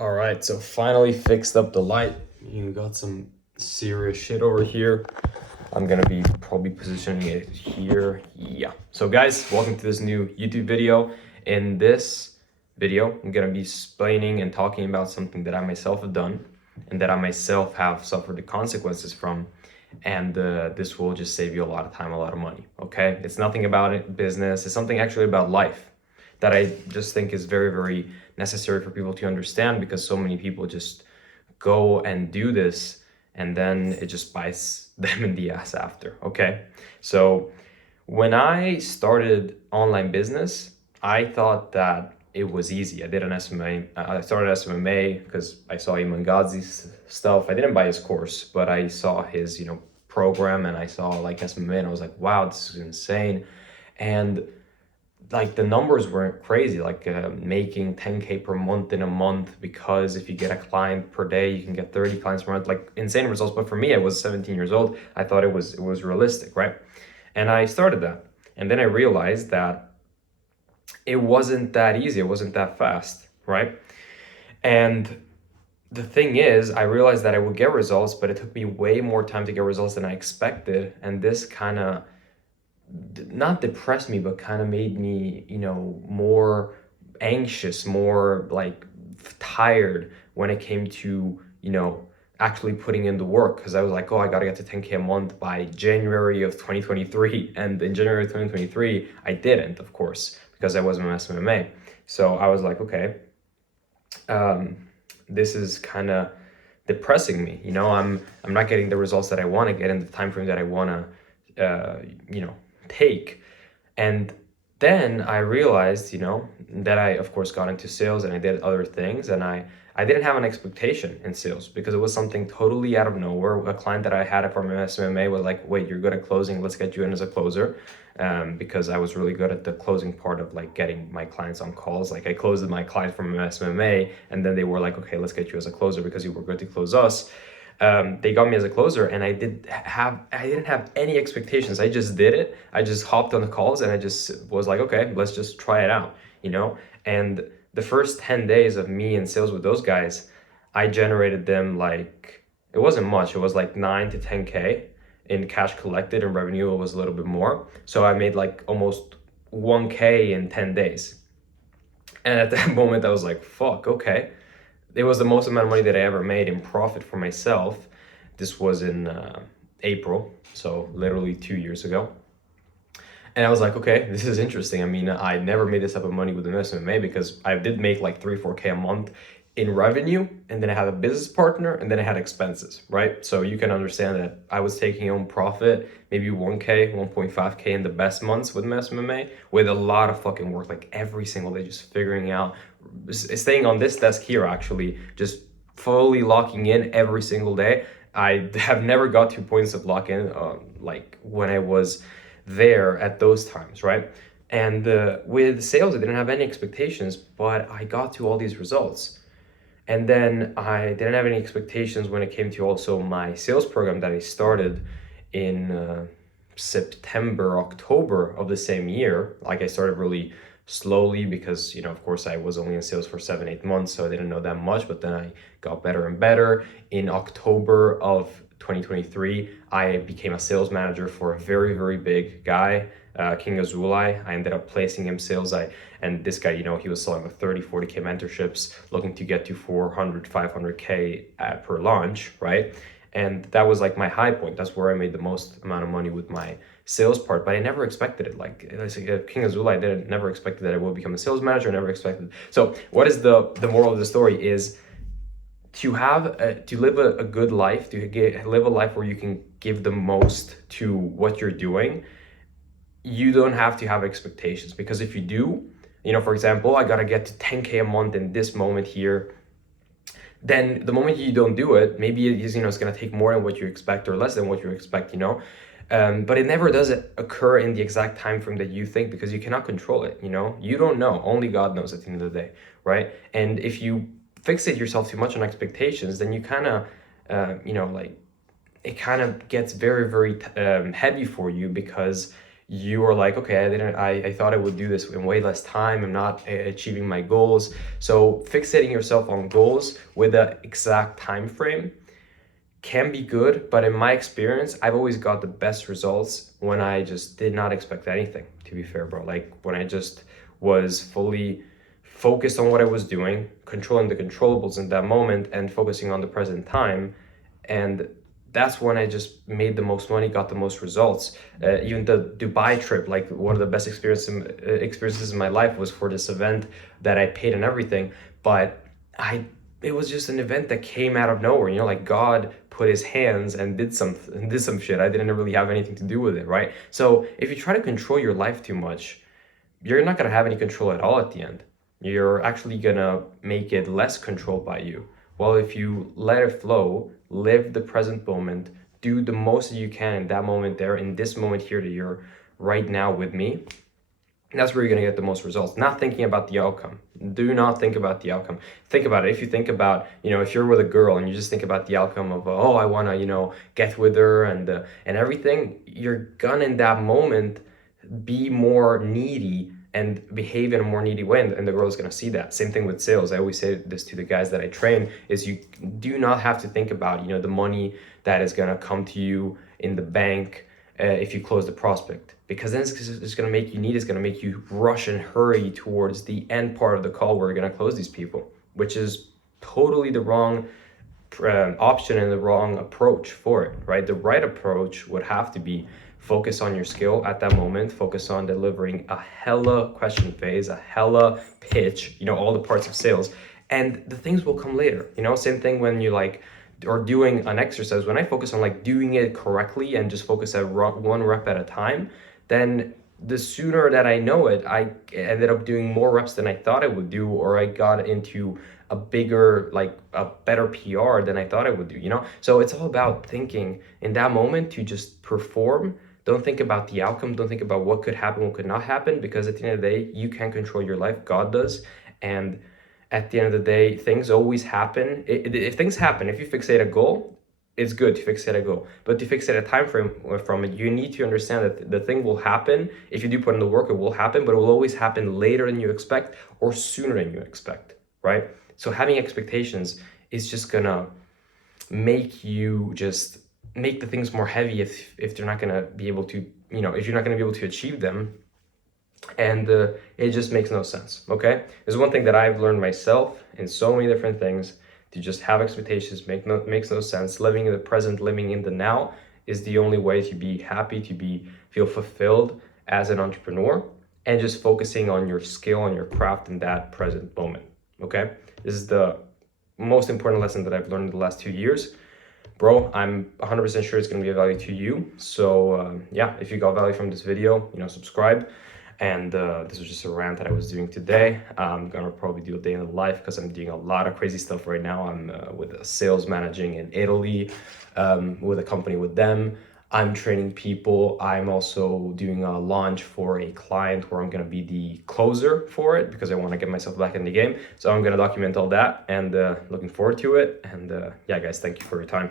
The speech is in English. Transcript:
All right, so finally fixed up the light. You got some serious shit over here. I'm gonna be probably positioning it here. Yeah. So guys, welcome to this new YouTube video. In this video, I'm gonna be explaining and talking about something that I myself have done and that I myself have suffered the consequences from. And this will just save you a lot of time, a lot of money. Okay? It's nothing about it, business. It's something actually about life that I just think is very, very necessary for people to understand, because so many people just go and do this and then it just bites them in the ass after. Okay. So when I started online business, I thought that it was easy. I did an SMA. I started SMMA because I saw Iman Gadzhi's stuff. I didn't buy his course, but I saw his, program, and I saw like SMMA, and I was like, wow, this is insane. And like the numbers weren't crazy, like making 10K per month in a month, because if you get a client per day, you can get 30 clients per month, like insane results. But for me, I was 17 years old. I thought it was realistic, right? And I started that. And then I realized that it wasn't that easy. It wasn't that fast, right? And the thing is, I realized that I would get results, but it took me way more time to get results than I expected. And this kind of not depressed me, but kind of made me, more anxious, more like tired when it came to, actually putting in the work. Because I was like, oh, I got to get to 10K a month by January of 2023. And in January of 2023, I didn't, of course, because I wasn't an SMMA. So I was like, okay, this is kind of depressing me. I'm not getting the results that I want to get in the time frame that I want to, take. And then I realized, that I, of course, got into sales and I did other things. And I didn't have an expectation in sales because it was something totally out of nowhere. A client that I had from SMMA was like, wait, you're good at closing. Let's get you in as a closer. Because I was really good at the closing part of like getting my clients on calls. Like I closed my client from SMMA, and then they were like, okay, let's get you as a closer because you were good to close us. They got me as a closer, and I didn't have any expectations. I just did it. I just hopped on the calls, and I just was like, okay, let's just try it out, And the first 10 days of me in sales with those guys, I generated them like, it wasn't much. It was like 9 to 10K in cash collected, and revenue was a little bit more. So I made like almost 1K in 10 days. And at that moment, I was like, fuck, okay. It was the most amount of money that I ever made in profit for myself. This was in April, so literally 2 years ago. And I was like, okay, this is interesting. I mean, I never made this type of money with an SMMA because I did make like 3-4K a month in revenue, and then I had a business partner, and then I had expenses, right? So you can understand that I was taking home profit, maybe 1K, 1.5K in the best months with SMMA, with a lot of fucking work, like every single day, just figuring out, staying on this desk here, actually, just fully locking in every single day. I have never got to points of lock-in like when I was there at those times, right? And with sales, I didn't have any expectations, but I got to all these results. And then I didn't have any expectations when it came to also my sales program that I started in September, October of the same year. Like I started really slowly because, of course, I was only in sales for 7-8 months, so I didn't know that much. But then I got better and better. In October of 2023, I became a sales manager for a very, very big guy, King Azulai. I ended up placing him sales. And this guy, he was selling with 30-40K mentorships, looking to get to 400-500K per launch, right? And that was like my high point. That's where I made the most amount of money with my sales part, but I never expected it. Like King Azulai, I never expected that I will become a sales manager. I never expected. So what is the moral of the story is to live a good life, live a life where you can give the most to what you're doing. You don't have to have expectations, because if you do, for example, I gotta get to 10K a month in this moment here. Then the moment you don't do it, maybe it's gonna take more than what you expect or less than what you expect, but it never does occur in the exact time frame that you think, because you cannot control it. You don't know. Only God knows at the end of the day, right? And if you fixate yourself too much on expectations, then you kind of, like it kind of gets very, very heavy for you, because you are like, okay, I thought I would do this in way less time. I'm not achieving my goals. So fixating yourself on goals with the exact time frame can be good, but in my experience, I've always got the best results when I just did not expect anything, to be fair, bro. Like when I just was fully focused on what I was doing, controlling the controllables in that moment and focusing on the present time. And that's when I just made the most money, got the most results. Even the Dubai trip, like one of the best experiences in my life was for this event that I paid and everything. But it was just an event that came out of nowhere. You know, like God put his hands and did some shit. I didn't really have anything to do with it, right? So if you try to control your life too much, you're not gonna have any control at all at the end. You're actually gonna make it less controlled by you. Well, if you let it flow, live the present moment, do the most that you can in that moment there, in this moment here that you're right now with me, that's where you're going to get the most results. Not thinking about the outcome. Do not think about the outcome. Think about it. If you think about, if you're with a girl and you just think about the outcome of, oh, I want to, get with her and everything, you're gonna in that moment be more needy and behave in a more needy way, and the girl is going to see that. Same thing with sales. I always say this to the guys that I train, is you do not have to think about the money that is going to come to you in the bank if you close the prospect, because then it's going to make you need, it's going to make you rush and hurry towards the end part of the call where you're going to close these people, which is totally the wrong option and the wrong approach for it, right? The right approach would have to be focus on your skill at that moment, focus on delivering a hella question phase, a hella pitch, all the parts of sales, and the things will come later. Same thing when you or doing an exercise. When I focus on doing it correctly and just focus at one rep at a time, then the sooner that I know it, I ended up doing more reps than I thought I would do, or I got into a bigger, a better PR than I thought I would do, So it's all about thinking in that moment to just perform. Don't think about the outcome. Don't think about what could happen, what could not happen, because at the end of the day, you can't control your life. God does. And at the end of the day, things always happen. If things happen, if you fixate a goal, it's good to fixate a goal. But to fixate a time frame from it, you need to understand that the thing will happen. If you do put in the work, it will happen, but it will always happen later than you expect or sooner than you expect, right? So having expectations is just gonna make you just make the things more heavy if they're not gonna be able to, if you're not gonna be able to achieve them. And it just makes no sense, okay? There's one thing that I've learned myself in so many different things: to just have expectations makes no sense. Living in the present, living in the now is the only way to be happy, to feel fulfilled as an entrepreneur, and just focusing on your skill and your craft in that present moment, okay? This is the most important lesson that I've learned in the last 2 years. Bro, I'm 100% sure it's going to be of value to you. So yeah, if you got value from this video, subscribe. And this was just a rant that I was doing today. I'm gonna probably do a day in the life because I'm doing a lot of crazy stuff right now. I'm with a sales managing in Italy, with a company with them. I'm training people. I'm also doing a launch for a client where I'm gonna be the closer for it because I wanna get myself back in the game. So I'm gonna document all that and looking forward to it. And yeah, guys, thank you for your time.